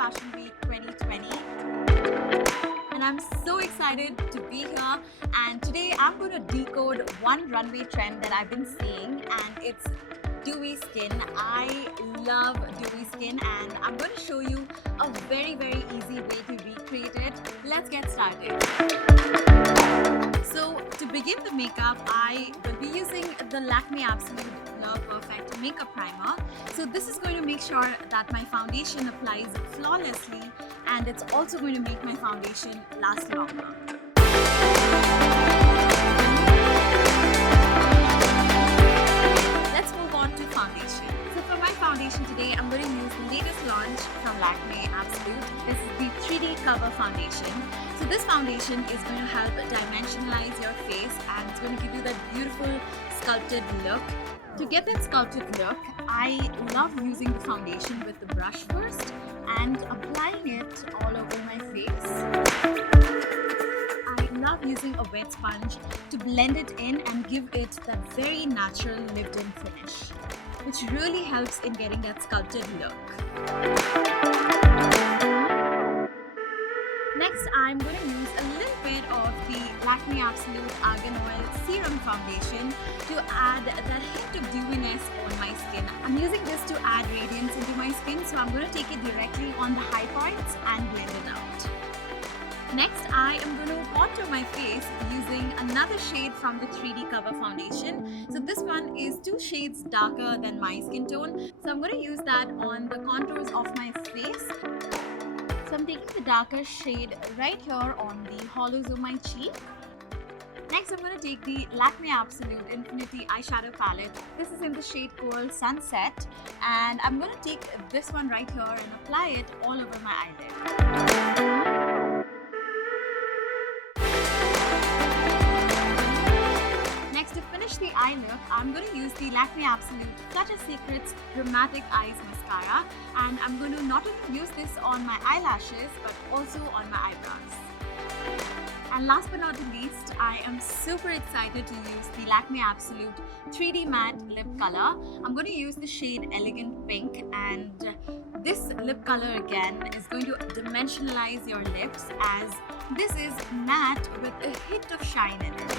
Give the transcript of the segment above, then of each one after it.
Fashion Week 2020. And I'm so excited to be here, and today I'm going to decode one runway trend that I've been seeing, and it's dewy skin. I love dewy skin, and I'm going to show you a very easy way to recreate it. Let's get started. So to begin the makeup, I will be using the Lakmé Absolute Perfect Makeup Primer. So this is going to make sure that my foundation applies flawlessly, and it's also going to make my foundation last longer. Let's move on to foundation. So for my foundation today, I'm going to use the latest launch from Lakmé Absolute. This is the 3D Cover Foundation. So this foundation is going to help dimensionalize your face, and it's going to give you that beautiful sculpted look. To get that sculpted look, I love using the foundation with the brush first and applying it all over my face. I love using a wet sponge to blend it in and give it that very natural lived-in finish, which really helps in getting that sculpted look. Next, I'm going to use a little bit of the Lakmé Absolute Argan Oil Serum Foundation to add that hint of dewiness on my skin. I'm using this to add radiance into my skin, so I'm going to take it directly on the high points and blend it out. Next, I am going to contour my face using another shade from the 3D Cover Foundation. So this one is 2 shades darker than my skin tone. So I'm going to use that on the contours of my face. So I'm taking the darker shade right here on the hollows of my cheek. Next, I'm going to take the Lakmé Absolute Infinity Eyeshadow Palette. This is in the shade called Sunset. And I'm going to take this one right here and apply it all over my eyelid. Next, to finish the eye look, I'm going to use the Lakmé Absolute Flutter Secrets Dramatic Eyes Mascara, and I'm going to not only use this on my eyelashes but also on my eyebrows. And last but not the least, I am super excited to use the Lakmé Absolute 3D Matte Lip Color. I'm going to use the shade Elegant Pink, and this lip color again is going to dimensionalize your lips, as this is matte with a hint of shine in it.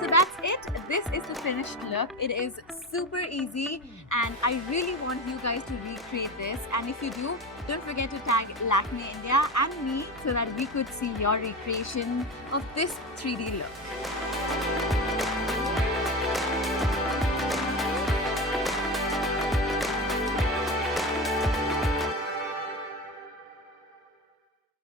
So that's it. This is the finished look. It is super easy, and I really want you guys to recreate this. And if you do, don't forget to tag Lakmé India and me so that we could see your recreation of this 3D look.